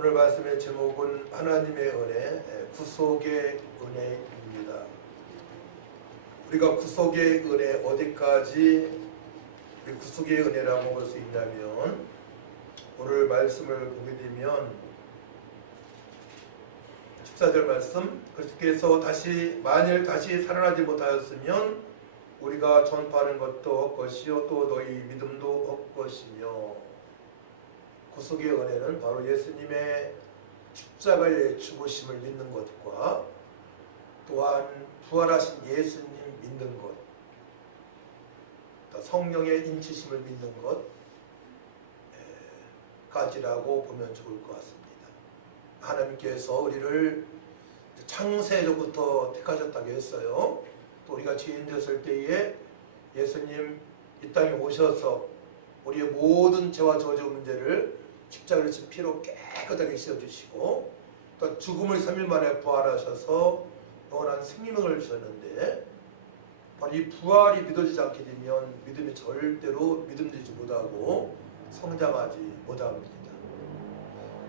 오늘 말씀의 제목은 하나님의 은혜, 구속의 은혜입니다. 우리가 구속의 은혜 어디까지 구속의 은혜라고 볼 수 있냐면, 오늘 말씀을 보게 되면 14절 말씀, 그리스도께서 만일 다시 살아나지 못하였으면 우리가 전파하는 것도 헛것이요 또 너희 믿음도 헛것이며, 구속의 은혜는 바로 예수님의 십자가의 죽으심을 믿는 것과 또한 부활하신 예수님 믿는 것, 성령의 인치심을 믿는 것까지라고 보면 좋을 것 같습니다. 하나님께서 우리를 창세전부터 택하셨다고 했어요. 또 우리가 죄인 되었을 때에 예수님 이 땅에 오셔서 우리의 모든 죄와 저주 문제를 십자가를 진 피로 깨끗하게 씻어주시고, 또 죽음을 3일 만에 부활하셔서 영원한 생명을 주셨는데, 바로 이 부활이 믿어지지 않게 되면 믿음이 절대로 믿음되지 못하고 성장하지 못합니다.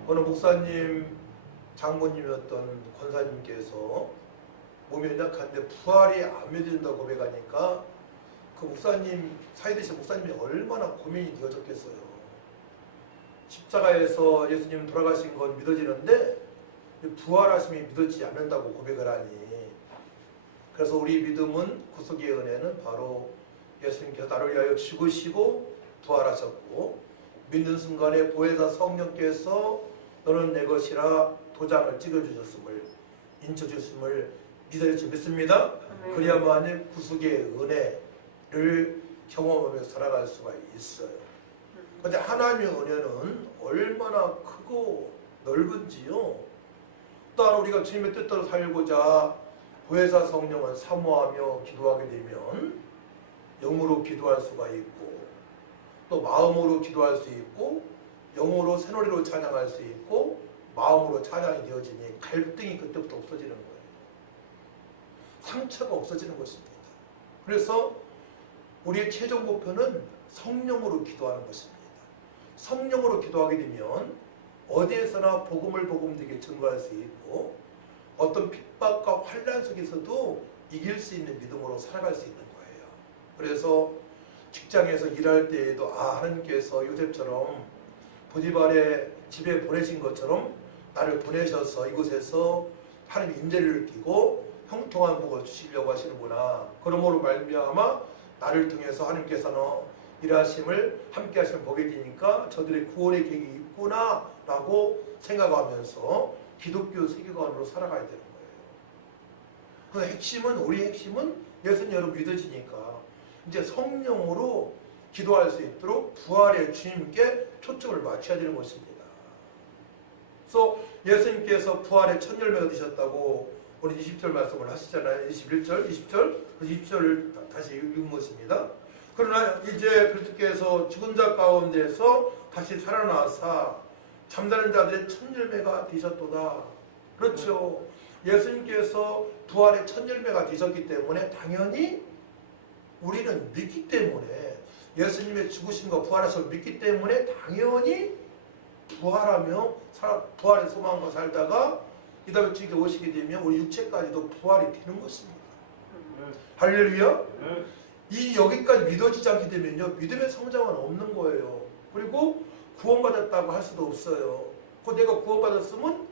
어느 목사님, 장모님이었던 권사님께서 몸이 연약한데 부활이 안 믿어진다고 고백하니까 그 목사님, 사회 되신 목사님이 얼마나 고민이 되어졌겠어요. 십자가에서 예수님 돌아가신 건 믿어지는데 부활하심이 믿어지지 않는다고 고백을 하니, 그래서 우리 믿음은, 구속의 은혜는 바로 예수님께서 나를 위하여 죽으시고 부활하셨고, 믿는 순간에 보혜사 성령께서 너는 내 것이라 도장을 찍어주셨음을, 인쳐주셨음을 믿습니다. 그래야만 구속의 은혜를 경험하며 살아갈 수가 있어요. 그런데 하나님의 은혜는 얼마나 크고 넓은지요. 또한 우리가 주님의 뜻대로 살고자 보혜사 성령을 사모하며 기도하게 되면 영으로 기도할 수가 있고, 또 마음으로 기도할 수 있고, 영으로 새노래로 찬양할 수 있고, 마음으로 찬양이 되어지니 갈등이 그때부터 없어지는 거예요. 상처가 없어지는 것입니다. 그래서 우리의 최종 목표는 성령으로 기도하는 것입니다. 성령으로 기도하게 되면 어디에서나 복음을 복음되게 증거할 수 있고, 어떤 핍박과 환난 속에서도 이길 수 있는 믿음으로 살아갈 수 있는 거예요. 그래서 직장에서 일할 때에도 하나님께서 요셉처럼 보디발의 집에 보내신 것처럼 나를 보내셔서 이곳에서 하나님의 임재를 느끼고 형통한 복을 주시려고 하시는구나. 그러므로 말미암아 나를 통해서 하나님께서는 일하심을 함께 하시면 보게 되니까 저들의 구원의 계획이 있구나 라고 생각하면서 기독교 세계관으로 살아가야 되는 거예요. 그 우리 핵심은 예수님 여러분 믿어지니까 이제 성령으로 기도할 수 있도록 부활의 주님께 초점을 맞춰야 되는 것입니다. 그래서 예수님께서 부활의 첫 열매가 되셨다고 우리 20절 말씀을 하시잖아요. 21절, 20절, 20절을 다시 읽은 것입니다. 그러나 이제 그리스도께서 죽은 자 가운데서 다시 살아나사 잠자는 자들의 첫 열매가 되셨도다. 그렇죠. 예수님께서 부활의 첫 열매가 되셨기 때문에 당연히 우리는 믿기 때문에, 예수님의 죽으심과 부활하심을 믿기 때문에 당연히 부활하며 부활의 소망과 살다가 이 다음에 주님께 오시게 되면 우리 육체까지도 부활이 되는 것입니다. 할렐루야. 이 여기까지 믿어지지 않게 되면요, 믿음의 성장은 없는 거예요. 그리고 구원받았다고 할 수도 없어요. 내가 구원받았으면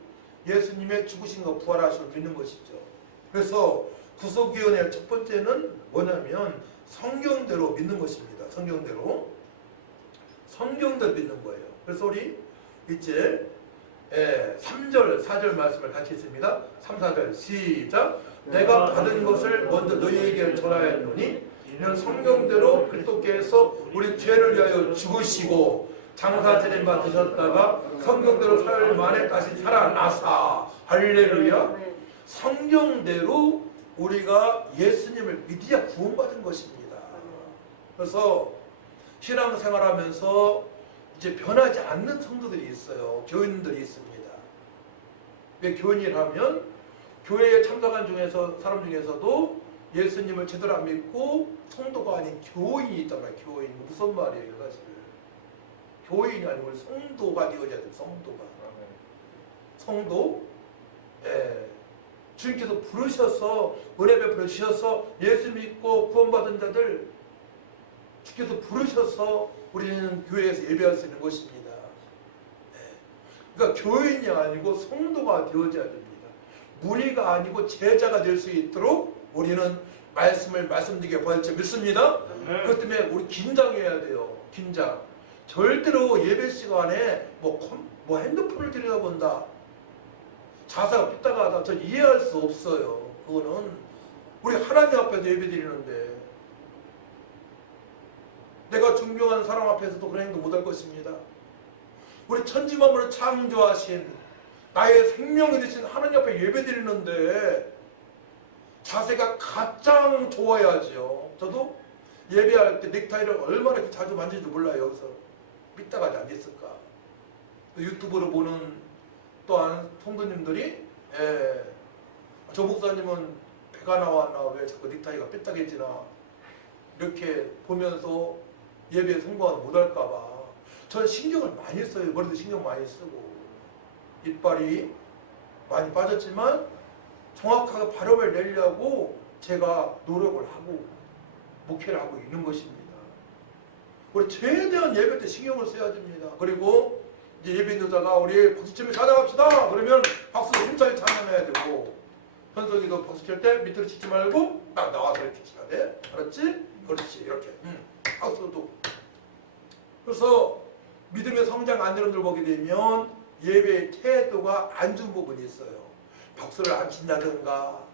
예수님의 죽으심과 부활하심을 믿는 것이죠. 그래서 구속의 은혜의 첫 번째는 뭐냐면 성경대로 믿는 것입니다. 성경대로 믿는 거예요. 그래서 우리 이제 3절, 4절 말씀을 같이 했습니다. 3, 4절 시작. 내가 받은 것을 먼저 너희에게 전하였노니 이는 성경대로 그리스도께서 우리 죄를 위하여 죽으시고 장사지낸 바 되셨다가 성경대로 사흘 만에 다시 살아나사. 할렐루야. 성경대로 우리가 예수님을 믿어야 구원받은 것입니다. 그래서 신앙생활하면서 이제 변하지 않는 성도들이 있어요. 교인들이 있습니다. 왜 교인이라면 교회에 참석한 사람 중에서도 예수님을 제대로 안 믿고 성도가 아닌 교인이 있잖아요. 교인. 무슨 말이에요, 사실. 교인이 아니고 성도가 되어져야 돼요. 성도가. 성도, 주님께서 부르셔서 은혜 베풀어 주셔서 예수 믿고 구원받은 자들 주께서 부르셔서 우리는 교회에서 예배할 수 있는 것입니다. 그러니까 교인이 아니고 성도가 되어져야 됩니다. 무리가 아니고 제자가 될 수 있도록 우리는 말씀을 말씀드리게 보았죠. 믿습니다. 그렇기 때문에 우리 긴장해야 돼요. 긴장. 절대로 예배 시간에 뭐 핸드폰을 들여다본다, 자사가 삐딱하다, 저 이해할 수 없어요. 그거는 우리 하나님 앞에서 예배 드리는데 내가 존경하는 사람 앞에서도 그런 행동 못할 것입니다. 우리 천지만물을 창조하신 나의 생명이 되신 하나님 앞에 예배 드리는데 자세가 가장 좋아야지요. 저도 예배할 때 넥타이를 얼마나 이렇게 자주 만지는지 몰라요. 여기서 삐딱하지 않겠을까. 유튜브로 보는 또한 성도님들이 저 목사님은 배가 나왔나, 왜 자꾸 넥타이가 삐딱해지나, 이렇게 보면서 예배에 성공을 못할까봐 저는 신경을 많이 써요. 머리도 신경 많이 쓰고 이빨이 많이 빠졌지만 정확하게 발음을 내려고 제가 노력을 하고 목회를 하고 있는 것입니다. 우리 최대한 예배 때 신경을 써야 됩니다. 그리고 이제 예배 인도자가 우리 박수치면 찾아갑시다 그러면 박수로 힘차게 찬양해야 되고, 현석이도 박수 칠 때 밑으로 치지 말고 딱 나와서 이렇게 쳐야 돼. 알았지? 그렇지. 이렇게 박수도. 그래서 믿음의 성장 안 되는 들 보게 되면 예배의 태도가 안 좋은 부분이 있어요. 박수를 안 친다든가,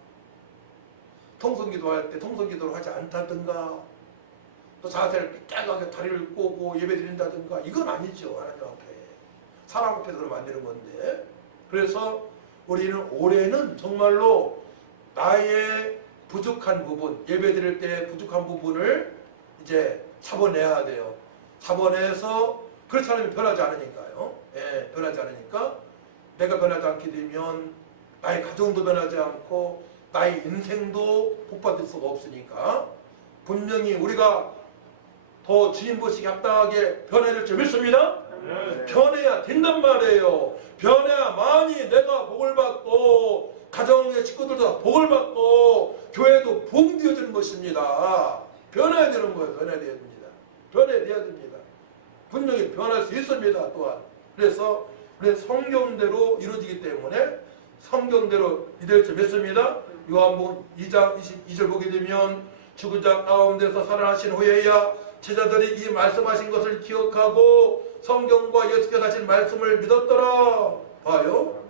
통성기도할 때 통성기도를 하지 않다든가, 또 자세를 삐딱하게 다리를 꼬고 예배 드린다든가, 이건 아니죠. 하나님 앞에. 사람 앞에서 그러면 안 되는 건데. 그래서 우리는 올해는 정말로 나의 부족한 부분, 예배 드릴 때 부족한 부분을 이제 잡아내야 돼요. 잡아내서, 그렇지 않으면 변하지 않으니까요. 변하지 않으니까 내가 변하지 않게 되면 나의 가정도 변하지 않고 나의 인생도 복받을 수가 없으니까 분명히 우리가 더 주님 보시기 합당하게 변해야 될 줄 믿습니다. 변해야 된단 말이에요. 변해야만이 내가 복을 받고 가정의 식구들도 복을 받고 교회도 복이 되어지는 것입니다. 변해야 되는 거예요. 변해야 됩니다. 변해야 됩니다. 분명히 변할 수 있습니다. 또한 그래서 우리 성경대로 이루어지기 때문에 성경대로 이될 줄 믿습니다. 요한복음 2장 22절 보게 되면 죽은 자 가운데서 살아나신 후에야 제자들이 이 말씀하신 것을 기억하고 성경과 예수께서 하신 말씀을 믿었더라. 봐요.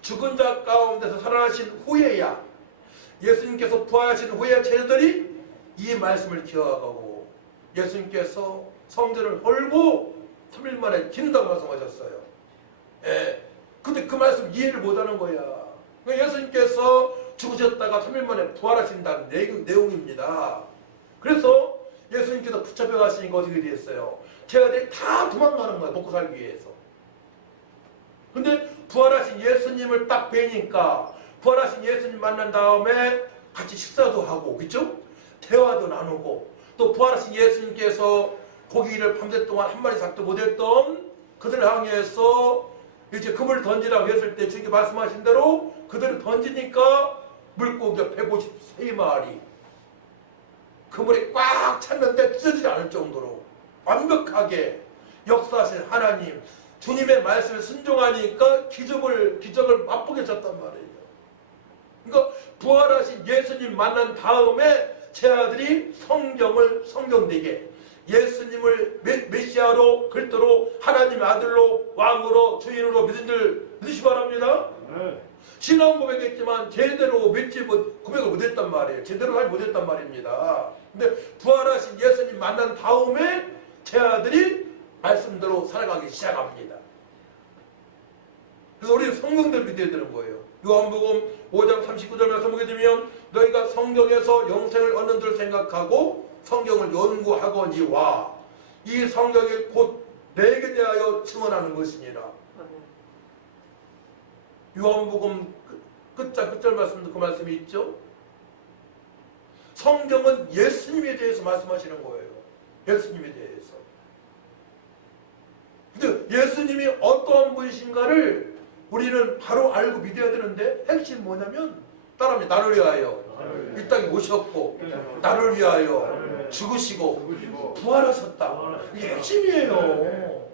죽은 자 가운데서 살아나신 후에야, 예수님께서 부활하신 후에 제자들이 이 말씀을 기억하고 예수님께서 성전을 헐고 3일 만에 기는다고 말씀하셨어요. 근데 그 말씀 이해를 못하는 거야. 예수님께서 죽으셨다가 3일 만에 부활하신다는 내용입니다. 그래서 예수님께서 붙잡혀 가시니까 어떻게 됐어요? 제자들이 다 도망가는 거야. 먹고 살기 위해서. 근데 부활하신 예수님을 딱 뵈니까, 부활하신 예수님 만난 다음에 같이 식사도 하고, 그렇죠? 대화도 나누고, 또 부활하신 예수님께서 고기를 밤새 동안 한 마리 잡도 못했던 그들을 향해서 이제 그물을 던지라고 했을 때 주님께 말씀하신 대로 그들을 던지니까 물고기가 153마리, 그물이 꽉 찼는데 찢어지지 않을 정도로 완벽하게 역사하신 하나님, 주님의 말씀에 순종하니까 기적을 맛보게 졌단 말이에요. 그러니까 부활하신 예수님 만난 다음에 제 아들이 성경되게 예수님을 메시아로, 그리스도로, 하나님의 아들로, 왕으로, 주인으로 믿은 줄 믿으시기 바랍니다. 신앙 고백했지만 제대로 고백을 못했단 말이에요. 제대로 하지 못했단 말입니다. 근데 부활하신 예수님 만난 다음에 제 아들이 말씀대로 살아가기 시작합니다. 그래서 우리는 성경대로 믿어야 되는 거예요. 요한복음 5장 39절 말씀 보게 되면 너희가 성경에서 영생을 얻는 줄 생각하고 성경을 연구하거니와 이 성경이 곧 내게 대하여 증언하는 것이니라. 요한복음 끝절 말씀도 그 말씀이 있죠. 성경은 예수님에 대해서 말씀하시는 거예요. 예수님에 대해서. 근데 예수님이 어떠한 분이신가를 우리는 바로 알고 믿어야 되는데 핵심 뭐냐면 따라합니다. 나를 위하여 이 땅에 오셨고 나를 위하여 죽으시고 부활하셨다. 이게 핵심이에요.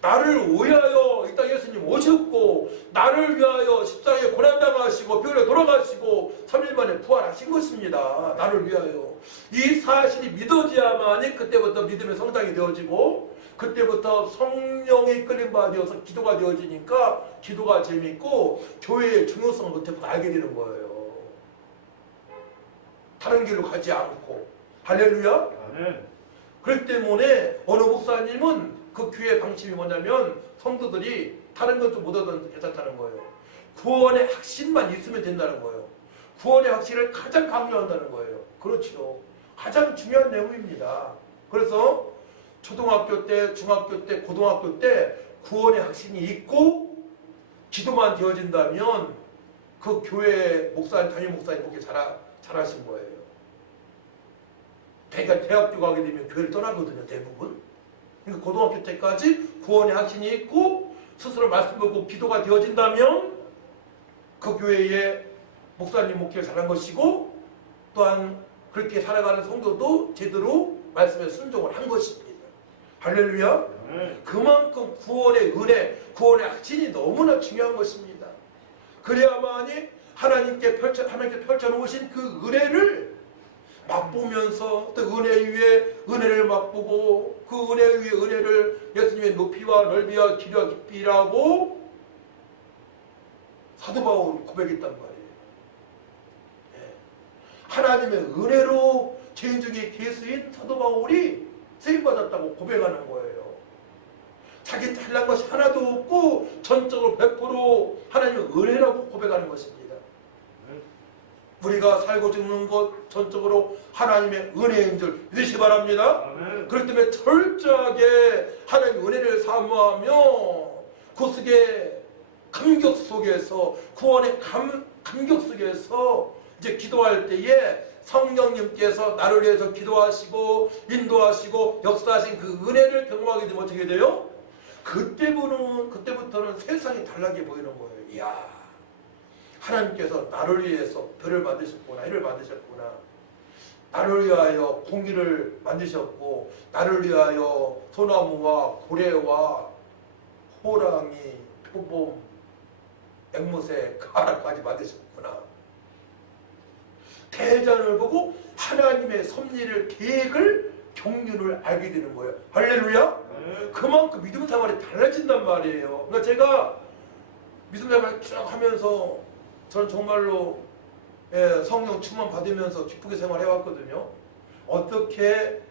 나를 위하여 이 땅에 예수님 오셨고 나를 위하여 십자가에 고난당하시고 병으로 돌아가시고 3일 만에 부활하신 것입니다. 나를 위하여. 이 사실이 믿어져야만이 그때부터 믿음의 성장이 되어지고 그때부터 성령의 끌림 받아서 기도가 되어지니까 기도가 재밌고 교회의 중요성을 그때부터 알게 되는 거예요. 다른 길로 가지 않고. 할렐루야. 그렇기 때문에 어느 목사님은 그 교회 방침이 뭐냐면 성도들이 다른 것도 못 얻어도 괜찮다는 거예요. 구원의 확신만 있으면 된다는 거예요. 구원의 확신을 가장 강조한다는 거예요. 그렇죠. 가장 중요한 내용입니다. 그래서 초등학교 때, 중학교 때, 고등학교 때 구원의 확신이 있고 기도만 되어진다면 그 교회 목사님, 담임 목사님 그렇게 잘하신 거예요. 그러니까 대학교 가게 되면 교회를 떠나거든요. 대부분. 그러니까 고등학교 때까지 구원의 확신이 있고 스스로 말씀 듣고 기도가 되어진다면 그 교회의 목사님 목회를 잘한 것이고 또한 그렇게 살아가는 성도도 제대로 말씀에 순종을 한 것입니다. 할렐루야. 그만큼 구원의 은혜, 구원의 확신이 너무나 중요한 것입니다. 그래야만이 하나님께 펼쳐놓으신 그 은혜를 맛보면서 또 은혜 위에 은혜를 맛보고 그 은혜 위에 은혜를 예수님의 높이와 넓이와 길이와 깊이라고 사도 바울이 고백했단 말이에요. 네. 하나님의 은혜로 죄인 중에 괴수인 사도 바울이 쓰임받았다고 고백하는 거예요. 자기는 잘난 것이 하나도 없고 전적으로 100% 하나님의 은혜라고 고백하는 것입니다. 우리가 살고 죽는 것 전적으로 하나님의 은혜인 줄 믿으시기 바랍니다. 그렇기 때문에 철저하게 하나님의 은혜를 사모하며 그 속에 감격 속에서 구원의 감격 속에서 이제 기도할 때에 성령님께서 나를 위해서 기도하시고 인도하시고 역사하신 그 은혜를 경험하게 되면 어떻게 돼요? 그때부터는 세상이 달라게 보이는 거예요. 이야, 하나님께서 나를 위해서 별을 만드셨구나, 해를 만드셨구나. 나를 위하여 공기를 만드셨고 나를 위하여 소나무와 고래와 호랑이, 표범, 앵무새, 가라까지 만드셨구나. 대전을 보고 하나님의 섭리를, 계획을, 경륜을 알게 되는 거예요. 할렐루야. 그만큼 믿음 생활이 달라진단 말이에요. 그러니까 제가 믿음 생활을 쭉 하면서 저는 정말로 성령 충만 받으면서 기쁘게 생활해왔거든요. 어떻게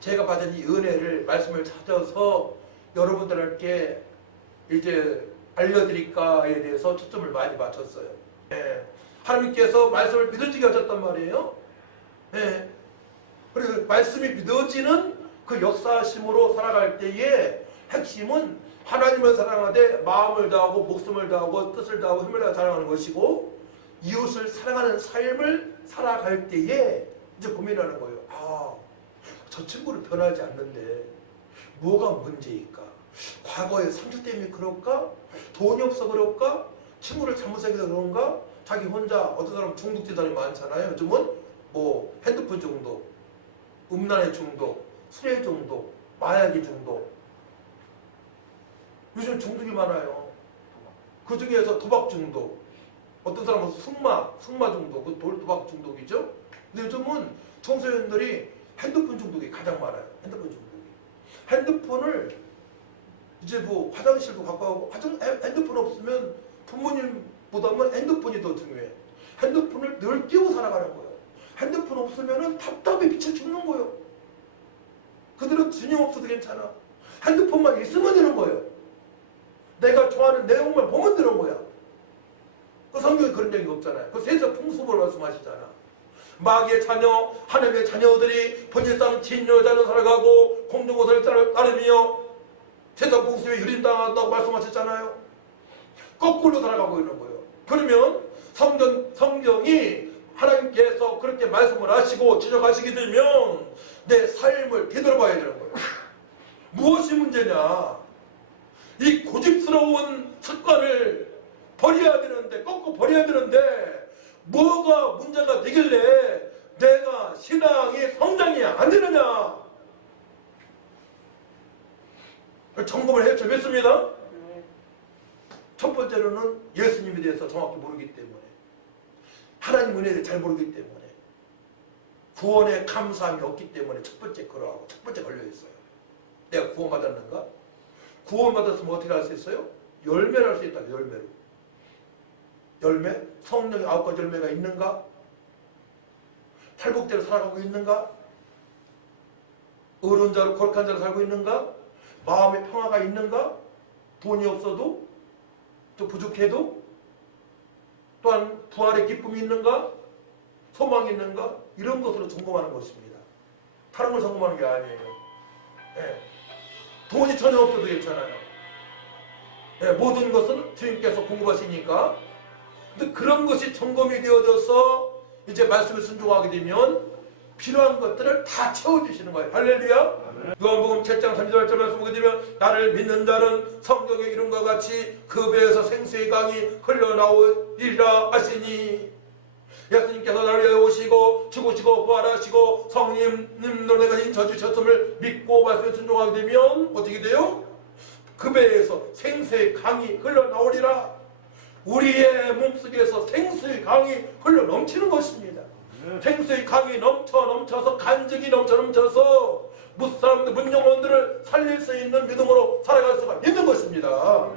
제가 받은 이 은혜를, 말씀을 찾아서 여러분들께 이제 알려드릴까에 대해서 초점을 많이 맞췄어요. 하나님께서 말씀을 믿어지게 하셨단 말이에요. 그리고 말씀이 믿어지는 그 역사심으로 살아갈 때에 핵심은 하나님을 사랑하되 마음을 다하고 목숨을 다하고 뜻을 다하고 힘을 다해 사랑하는 것이고 이웃을 사랑하는 삶을 살아갈 때에 이제 고민하는 거예요. 아, 저 친구는 변하지 않는데 뭐가 문제일까? 과거의 상처 때문에 그럴까? 돈이 없어 그럴까? 친구를 잘못 사귀어서 그런가? 자기 혼자, 어떤 사람은 중독된 사람이 많잖아요. 요즘은 뭐 핸드폰 중독, 음란의 중독, 술의 중독, 마약의 중독. 요즘 중독이 많아요. 그 중에서 도박 중독, 어떤 사람은 승마 중독, 그 도박 중독이죠. 근데 요즘은 청소년들이 핸드폰 중독이 가장 많아요. 핸드폰 중독이. 핸드폰을 이제 뭐 화장실도 갖고 가고, 핸드폰 없으면 부모님보다는 핸드폰이 더 중요해. 핸드폰을 늘 끼고 살아가는 거예요. 핸드폰 없으면 답답해 미쳐 죽는 거예요. 그들은 주님 없어도 괜찮아. 핸드폰만 있으면 되는 거예요. 내가 좋아하는 내용만 보면 되는 거야. 그 성경에 그런 얘기 없잖아요. 그 세상 풍습을 말씀하시잖아. 마귀의 자녀, 하나님의 자녀들이 번제상 진여자는 살아가고 공중고사를 따르며 세상 풍습에 유린당한다고 말씀하셨잖아요. 거꾸로 살아가고 있는 거예요. 그러면 성경이 하나님께서 그렇게 말씀을 하시고 지적하시게 되면 내 삶을 되돌아봐야 되는 거예요. 무엇이 문제냐? 이 고집스러운 습관 버려야 되는데, 꺾고 버려야 되는데 뭐가 문제가 되길래 내가 신앙이 성장이 안 되느냐? 점검을 해야 되겠습니다. 첫 번째로는 예수님에 대해서 정확히 모르기 때문에, 하나님 은혜를 잘 모르기 때문에, 구원에 감사함이 없기 때문에 첫 번째 그러하고 첫 번째 걸려있어요. 내가 구원받았는가? 구원받았으면 어떻게 할 수 있어요? 열매를 할 수 있다. 열매로. 열매? 성령의 9가지 열매가 있는가? 탈북대로 살아가고 있는가? 어려운 자로 거룩한 자로 살고 있는가? 마음의 평화가 있는가? 돈이 없어도, 또 부족해도, 또한 부활의 기쁨이 있는가? 소망이 있는가? 이런 것으로 점검하는 것입니다. 다른 걸 점검하는 게 아니에요. 네. 돈이 전혀 없어도 괜찮아요. 네. 모든 것은 주님께서 공급하시니까. 근데 그런 것이 점검이 되어져서 이제 말씀을 순종하게 되면 필요한 것들을 다 채워주시는 거예요. 할렐루야. 요한복음 7장 38절 말씀 보게 되면 나를 믿는 자는 성경의 이름과 같이 그 배에서 생수의 강이 흘러나오리라 하시니, 예수님께서 나를 위하여 오시고 죽으시고 부활하시고 성령님으로 내가 인쳐주셨음을 믿고 말씀을 순종하게 되면 어떻게 돼요? 그 배에서 생수의 강이 흘러나오리라. 우리의 몸속에서 생수의 강이 흘러넘치는 것입니다. 생수의 강이 넘쳐서 간증이 넘쳐서 무사람들, 문영원들을 살릴 수 있는 믿음으로 살아갈 수가 있는 것입니다.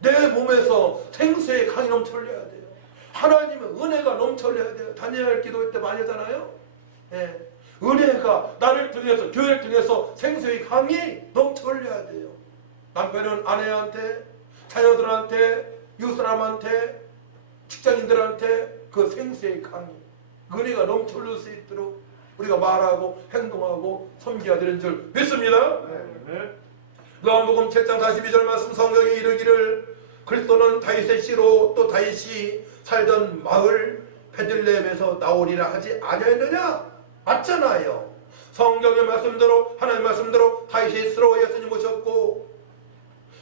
내 몸에서 생수의 강이 넘쳐흘려야 돼요. 하나님의 은혜가 넘쳐흘려야 돼요. 다니엘 기도할 때 많이 하잖아요. 네. 은혜가 나를 통해서, 교회를 통해서 생수의 강이 넘쳐흘려야 돼요. 남편은 아내한테, 자녀들한테, 이웃사람한테, 직장인들한테 그 생수의 강이, 은혜가 넘쳐흘릴 수 있도록 우리가 말하고 행동하고 섬겨야 되는 줄 믿습니다. 요한복음 7장 42절 말씀, 성경에 이르기를 그리스도는 다윗의 씨로 또 다윗이 살던 마을 베들레헴에서 나오리라 하지 아니하였느냐? 맞잖아요. 성경의 말씀대로, 하나님의 말씀대로 다윗의 씨로 예수님 오셨고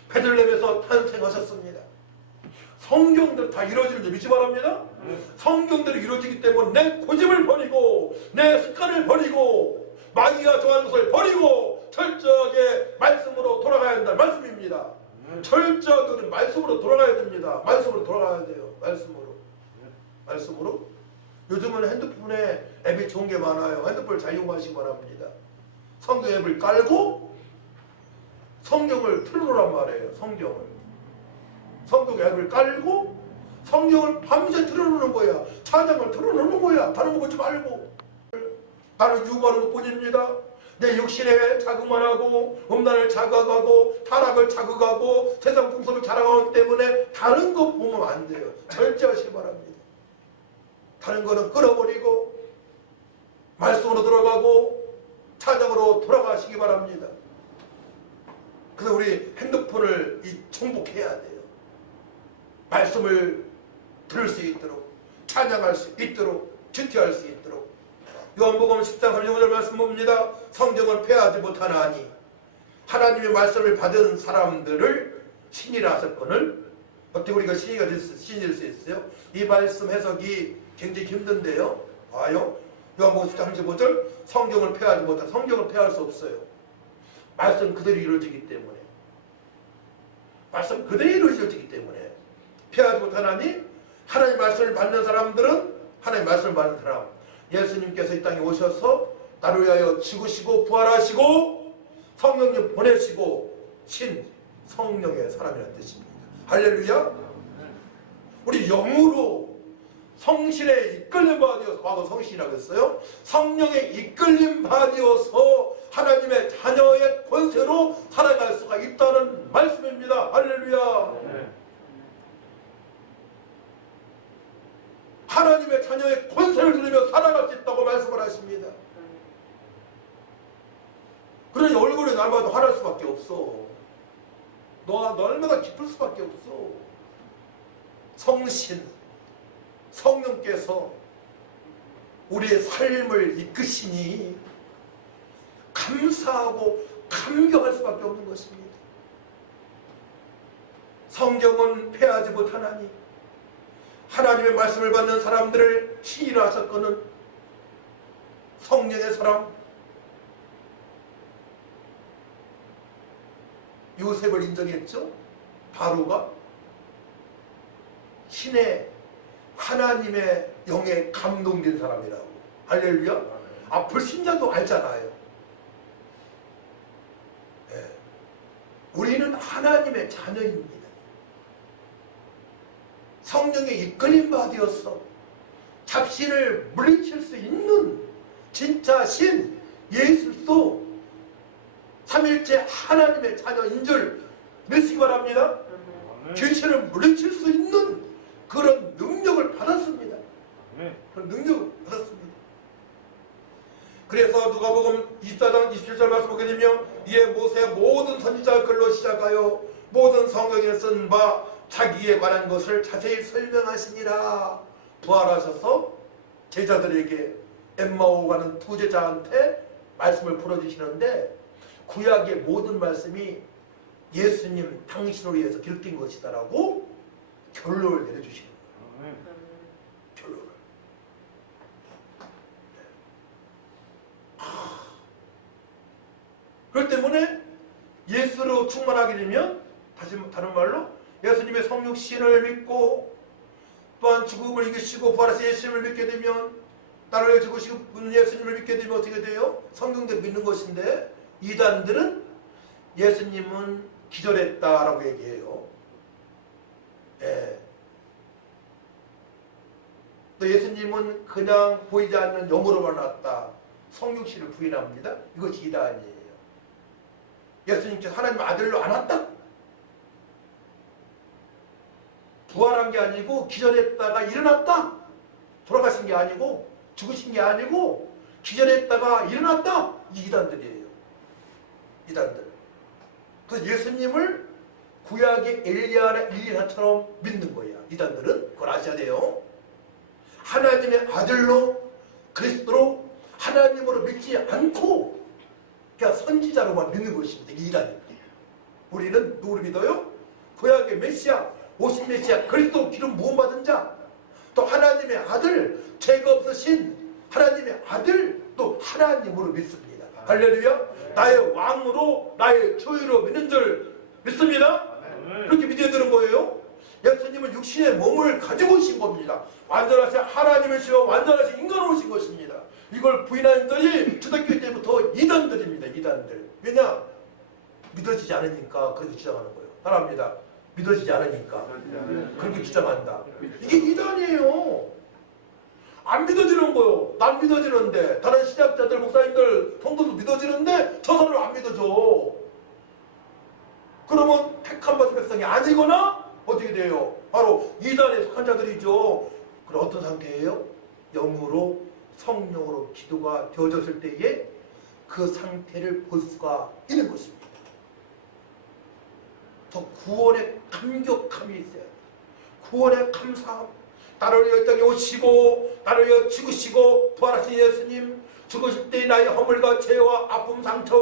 베들레헴에서 탄생하셨습니다. 성경대로 다 이루어지는 줄 믿지 바랍니다. 성경대로 이루어지기 때문에 내 고집을 버리고 내 습관을 버리고 마귀가 좋아하는 것을 버리고 철저하게 말씀으로 돌아가야 한다는 말씀입니다. 철저하게 말씀으로 돌아가야 됩니다. 말씀으로 돌아가야 돼요. 말씀으로. 요즘은 핸드폰에 앱이 좋은 게 많아요. 핸드폰을 잘 이용하시기 바랍니다. 성경 앱을 깔고 성경을 틀어놓으란 말이에요. 성경 앱을 깔고 성경을 밤새 틀어놓는 거야. 찬양을 틀어놓는 거야. 다른 거 보지 말고. 나는 유머하는 것뿐입니다. 내 육신에 자극만 하고 음란을 자극하고 타락을 자극하고 세상 풍습을 자랑하기 때문에 다른 거 보면 안 돼요. 절제하시기 바랍니다. 다른 거는 끌어버리고 말씀으로 들어가고 찬양으로 돌아가시기 바랍니다. 그래서 우리 핸드폰을 정복해야 돼요. 말씀을 들을 수 있도록, 찬양할 수 있도록, 주티할 수 있도록. 요한복음 10장 35절 말씀 봅니다. 성경을 폐하지 못하나니 하나님의 말씀을 받은 사람들을 신이라 하셨거늘. 어떻게 우리가 신일 수 있어요? 이 말씀 해석이 굉장히 힘든데요. 봐요. 요한복음 10장 35절, 성경을 폐하지 못한, 성경을 폐할 수 없어요. 말씀 그대로 이루어지기 때문에. 말씀 그대로 이루어지기 때문에 폐하지 못하나니 하나님의 말씀을 받는 사람들은, 하나님의 말씀을 받는 사람, 예수님께서 이 땅에 오셔서 나를 위하여 죽으시고 부활하시고 성령님 보내시고 신 성령의 사람이라는 뜻입니다. 할렐루야. 우리 영으로 성신에 이끌림 받으어서, 과거 성신이라고 했어요. 성령에 이끌림 받으어서 하나님의 자녀의 권세로 살아갈 수가 있다는 말씀입니다. 할렐루야. 하나님의 자녀의 권세를 누리며 살아갈 수 있다고 말씀을 하십니다. 그러니 얼굴에 날마다 화날 수밖에 없어. 너 얼마나 기쁠 수밖에 없어. 성신, 성령께서 우리의 삶을 이끄시니 감사하고 감격할 수밖에 없는 것입니다. 성경은 패하지 못하나니 하나님의 말씀을 받는 사람들을 시인하셨거든. 성령의 사람 요셉을 인정했죠. 바로가 신의 하나님의 영에 감동된 사람이라고. 할렐루야. 앞을 신자도 알잖아요. 네. 우리는 하나님의 자녀입니다. 성령의 이끌림 받으었어. 잡신을 물리칠 수 있는 진짜 신 예수도 삼일째 하나님의 자녀인 줄 믿으시기 바랍니다. 귀신을 물리칠 수 있는 그런 능력을 받았습니다. 그런 능력을 받았습니다. 그래서 누가복음 24장 27절 말씀 보게 되면 이에 모세 모든 선지자 글로 시작하여 모든 성경에 쓴 바 자기에 관한 것을 자세히 설명하시니라. 부활하셔서 제자들에게 엠마오 가는 두 제자한테 말씀을 풀어주시는데 구약의 모든 말씀이 예수님 당신으로 인해서 기록된 것이다라고 결론을 내려주시는 거예요. 결론을. 그렇기 때문에 예수로 충만하게 되면 다른 말로 예수님의 성육신을 믿고 또한 죽음을 이기시고 부활하신 예수님을 믿게 되면 나를 죽으시고 예수님을 믿게 되면 어떻게 돼요? 성경대로 믿는 것인데 이단들은 예수님은 기절했다라고 얘기해요. 예. 또 예수님은 그냥 보이지 않는 영으로만 왔다. 성육신을 부인합니다. 이것이 이단이에요. 예수님께서 하나님 아들로 안 왔다. 부활한 게 아니고 기절했다가 일어났다. 돌아가신 게 아니고 죽으신 게 아니고 기절했다가 일어났다. 이 이단들이에요. 이단들. 그 예수님을 구약의 엘리야처럼 믿는 거야. 이단들은 그걸 아셔야 돼요. 하나님의 아들로 그리스도로 하나님으로 믿지 않고 그냥 선지자로만 믿는 것입니다. 이단입니다. 우리는 누구를 믿어요? 구약의 메시아, 오신 메시아, 그리스도 기름 부음 받은 자, 또 하나님의 아들, 죄가 없으신 하나님의 아들, 또 하나님으로 믿습니다. 할렐루야. 나의 왕으로 나의 주인으로 믿는 줄 믿습니다. 그렇게 믿어야 되는 거예요. 예수님은 육신의 몸을 가지고 오신 겁니다. 완전하신 하나님이시여 완전하신 인간으로 오신 것입니다. 이걸 부인하는 자들이 초대교회 때부터 이단들입니다. 이단들. 왜냐? 믿어지지 않으니까 그렇게 주장하는 거예요. 따라합니다. 믿어지지 않으니까 그렇게 주장한다. 이게 이단이에요. 안 믿어지는 거요. 난 믿어지는데 다른 신학자들, 목사님들, 성도도 믿어지는데 저 사람을 안 믿어줘. 그러면 택한 받은 백성이 아니거나 어떻게 돼요? 바로 이단에 속한 자들이죠. 그럼 어떤 상태예요? 영으로 성령으로 기도가 되어졌을 때에 그 상태를 볼 수가 있는 것입니다. 더 구원의 감격함이 있어야 돼요. 구원의 감사함. 나를 위해 이 땅에 오시고 나를 위해 죽으시고 부활하신 예수님, 죽으실 때 나의 허물과 죄와 아픔, 상처,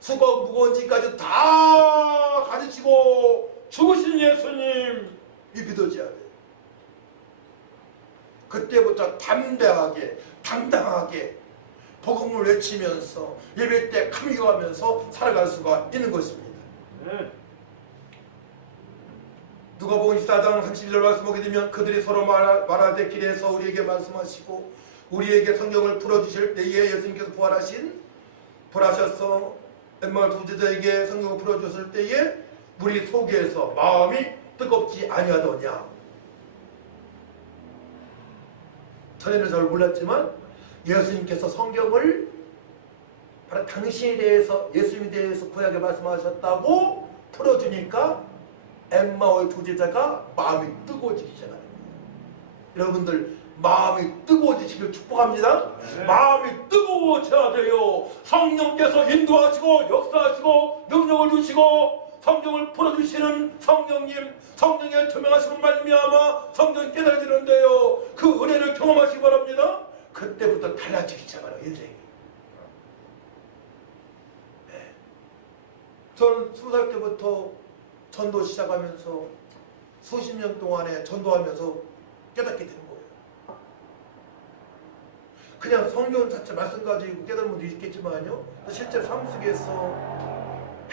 수고, 무거운 짐까지 다 가지시고 죽으신 예수님, 이 믿어져야 돼요. 그때부터 담대하게 당당하게 복음을 외치면서 예배 때 감격하면서 살아갈 수가 있는 것입니다. 누가복음 24장 31절 말씀 보게 되면 그들이 서로 말하되 길에서 우리에게 말씀하시고 우리에게 성경을 풀어주실 때에 예수님께서 부활하셔서 엠마오 두 제자에게 성경을 풀어주셨을 때에 우리 속에서 마음이 뜨겁지 아니하더냐. 전에는 잘 몰랐지만 예수님께서 성경을 바로 당신에 대해서 예수님에 대해서 구약에 말씀하셨다고 풀어주니까 엠마오의 두 제자가 마음이 뜨거워지기 시작하는 거예요. 여러분들 마음이 뜨거워지시길 축복합니다. 마음이 뜨거워져야 돼요. 성령께서 인도하시고 역사하시고 능력을 주시고 성경을 풀어주시는 성령님, 성령의 조명하심을 말미암아 성경이 깨달아지는데요. 그 은혜를 경험하시기 바랍니다. 그때부터 달라지기 시작하는 인생이. 네. 저는 20살 때부터 전도 시작하면서 수십 년 동안에 전도하면서 깨닫게 되는 거예요. 그냥 성경 자체 말씀 가지고 깨달은 분도 있겠지만요, 실제 삶 속에서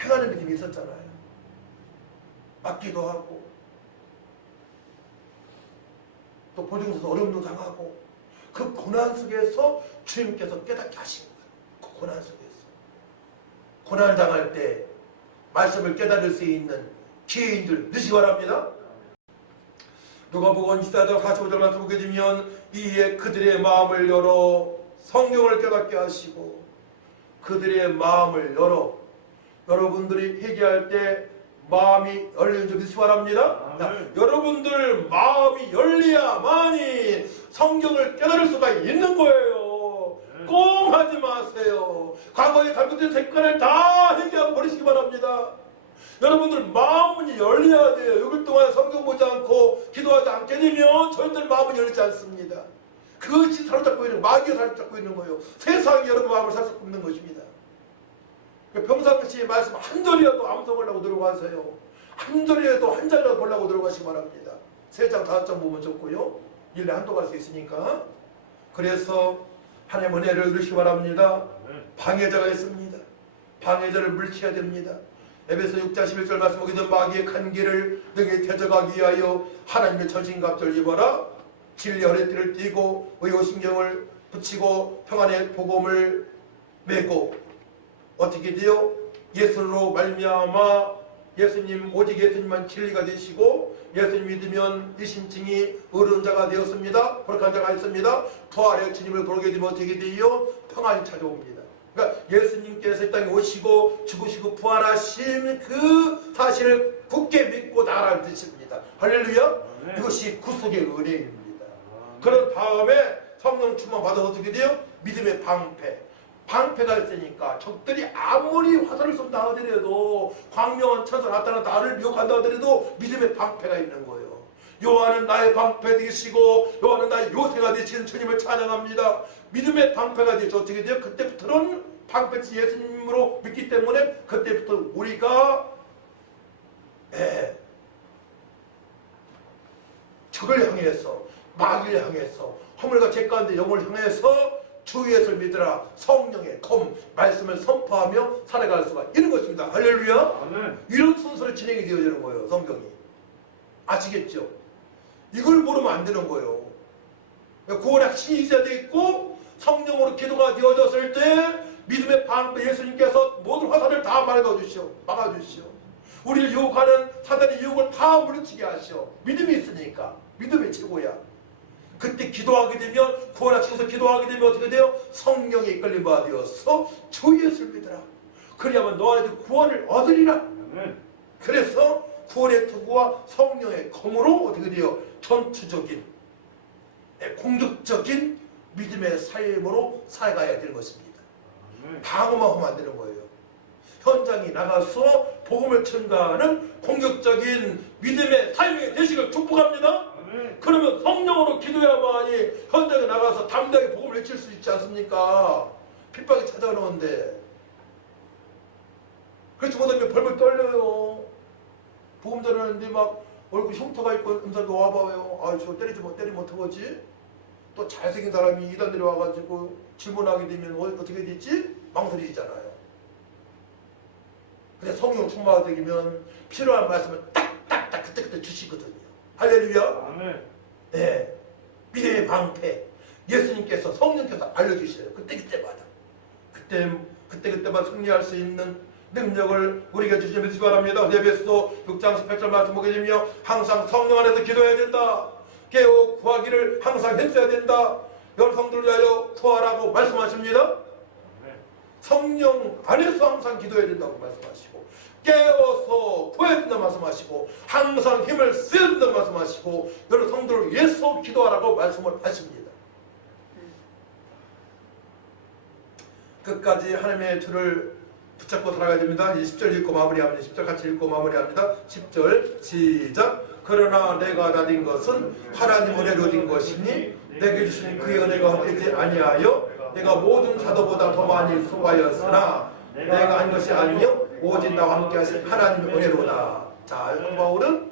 행하는 믿음이 있었잖아요. 맞기도 하고 또 보증서도 어려움도 당하고 그 고난 속에서 주님께서 깨닫게 하신 거예요. 그 고난 속에서 고난을 당할 때 말씀을 깨달을 수 있는 기회인들 되시기 바랍니다. 누가복음 14장 45절 말씀 보게 되면 이에 그들의 마음을 열어 성경을 깨닫게 하시고 그들의 마음을 열어 여러분들이 회개할 때 마음이 열리는 줄 믿으시기 바랍니다. 여러분들 마음이 열려야만이 성경을 깨달을 수가 있는 거예요. 꽁 하지 마세요. 과거에 잘못된 습관을 다 회개하고 버리시기 바랍니다. 여러분들 마음이 열려야 돼요. 6일 동안 성경 보지 않고 기도하지 않게 되면 절대 마음은 열리지 않습니다. 그것이 사로잡고 있는, 마귀가 사로잡고 있는 거예요. 세상이 여러분 마음을 사로잡고 있는 것입니다. 평상시 말씀 한 절이라도 암송 하려고 노력하세요. 한 절이라도 한 절이라도 보려고 노력하시기 바랍니다. 3장 5장 보면 좋고요. 1년에 한도 갈 수 있으니까. 그래서 하나님 은혜를 누리시기 바랍니다. 방해자가 있습니다. 방해자를 물리쳐야 됩니다. 에베소 6장 11절 말씀 보게 되면 마귀의 간계를 너에게 대적하기 위하여 하나님의 전신갑주를 입어라. 진리 허리띠를 띠고 의호신경을 붙이고 평안의 복음을 메고 어떻게 돼요? 예수로 말미암아 예수님 오직 예수님만 진리가 되시고 예수님 믿으면 일심증이 의로운 자가 되었습니다. 거룩한 자가 있습니다. 부활의 주님을 보게 되면 어떻게 돼요? 평안이 찾아옵니다. 그러니까 예수님께서 이 땅에 오시고 죽으시고 부활하신 그 사실을 굳게 믿고 나아가는 뜻입니다. 할렐루야. 이것이 구속의 은혜입니다. 그런 다음에 성령 충만 받아서 어떻게 돼요? 믿음의 방패. 방패가 있으니까 적들이 아무리 화살을 쏜다 하더라도 광명한 천사 나타나 나를 미혹한다 하더라도 믿음의 방패가 있는 거예요. 여호와는 나의 방패 되시고 여호와는 나의 요새가 되시는 주님을 찬양합니다. 믿음의 방패가 되죠. 어떻게 돼요? 그때부터는 방패치 예수님으로 믿기 때문에 그때부터 우리가 적을 향해서 마귀를 향해서 허물과 죄 가운데 영을 향해서 주 예수를 믿으라 성령의 검 말씀을 선포하며 살아갈 수가 있는 것입니다. 할렐루야. 이런 순서로 진행이 되어지는 거예요. 성경이. 아시겠죠? 이걸 모르면 안 되는 거예요. 구원의 핵심이 있어야 되겠고 성령으로 기도가 되어졌을 때 믿음의 방패 예수님께서 모든 화살을 다 막아주시오. 우리를 유혹하는 사단의 유혹을 다 물리치게 하시오. 믿음이 있으니까. 믿음이 최고야. 그때 기도하게 되면 구원하시고서 기도하게 되면 어떻게 돼요? 성령에 이끌림 받아서 주 예수를 믿으라. 그래야만 너희들 구원을 얻으리라. 그래서 구원의 투구와 성령의 검으로 어떻게 돼요? 전투적인 공격적인 믿음의 삶으로 살아가야 되는 것입니다. 방어만 하면 안 되는 거예요. 현장에 나가서 복음을 전가하는 공격적인 믿음의 삶이 되시길 축복합니다. 그러면 성령으로 기도해야만이 현장에 나가서 담대하게 복음을 외칠 수 있지 않습니까? 핍박이 찾아오는데 그렇지 못하면 벌벌 떨려요. 복음 전하는데 막 얼굴 흉터가 있고 음성도 와봐요. 아, 저 때리면 어떡하지? 또 잘생긴 사람이 이단들이 와가지고 질문하게 되면 어떻게 되지? 망설이잖아요. 근데 성령 충만하게 되면 필요한 말씀을 딱딱딱 그때그때 주시거든요. 할렐루야. 아멘. 네, 믿음의 방패 예수님께서 성령께서 알려주셔요. 그때마다 그때만 승리할 수 있는 능력을 우리에게 주시면 믿으시기 바랍니다. 에베소 6장 18절 말씀 보게 되면 항상 성령 안에서 기도해야 된다. 깨어 구하기를 항상 했어야 된다. 여성들을 위하여 구하라고 말씀하십니다. 성령 안에서 항상 기도해야 된다고 말씀하시고 깨어서 구해야 된다고 말씀하시고 항상 힘을 써야 된다고 말씀하시고 여러 성도를 위해서 기도하라고 말씀을 하십니다. 끝까지 하나님의 줄을 붙잡고 살아가야 됩니다. 10절 읽고 마무리합니다. 10절 같이 읽고 마무리합니다. 10절 시작. 그러나 내가 나딘 것은 하나님 은혜로 된 것이니 내게 주신 그의 은혜가 헛되지 아니하여 내가 모든 사도보다 더 많이 수고하였으나 내가 한 것이 아니요 오직 나와 함께 하신 하나님의 은혜로다. 자, 바울은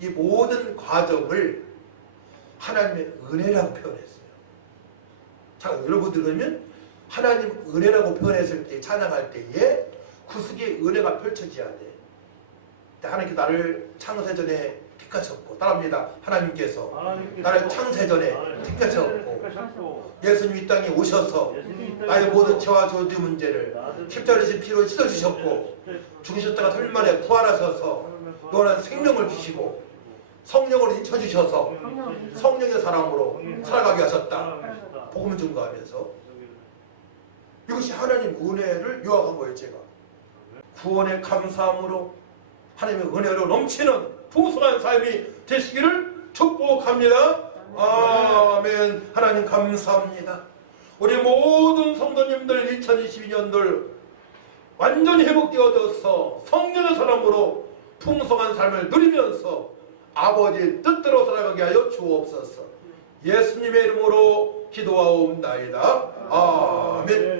이 모든 과정을 하나님의 은혜라고 표현했어요. 자, 여러분들 그러면 하나님 은혜라고 표현했을 때, 찬양할 때에 구속의 은혜가 펼쳐져야 돼. 하나님께 나를 창세전에 택하셨고, 따라합니다. 하나님께서 나를 창세전에 택하셨고, 예수님 이 땅에 오셔서 나의 모든 죄와 저주 문제를 십자가의 피로 씻어주셨고, 죽으셨다가 3일 만에 부활하셔서 영원한 생명을 주시고 성령으로 인쳐주셔서 성령의 사람으로 살아가게 하셨다. 복음을 증거하면서 이것이 하나님 은혜를 요약한 거예요. 제가 구원의 감사함으로 하나님의 은혜로 넘치는 풍성한 삶이 되시기를 축복합니다. 아멘. 하나님 감사합니다. 우리 모든 성도님들 2022년들 완전히 회복되어져서 성령의 사람으로 풍성한 삶을 누리면서 아버지의 뜻대로 살아가게 하여 주옵소서. 예수님의 이름으로 기도하옵나이다. 아멘.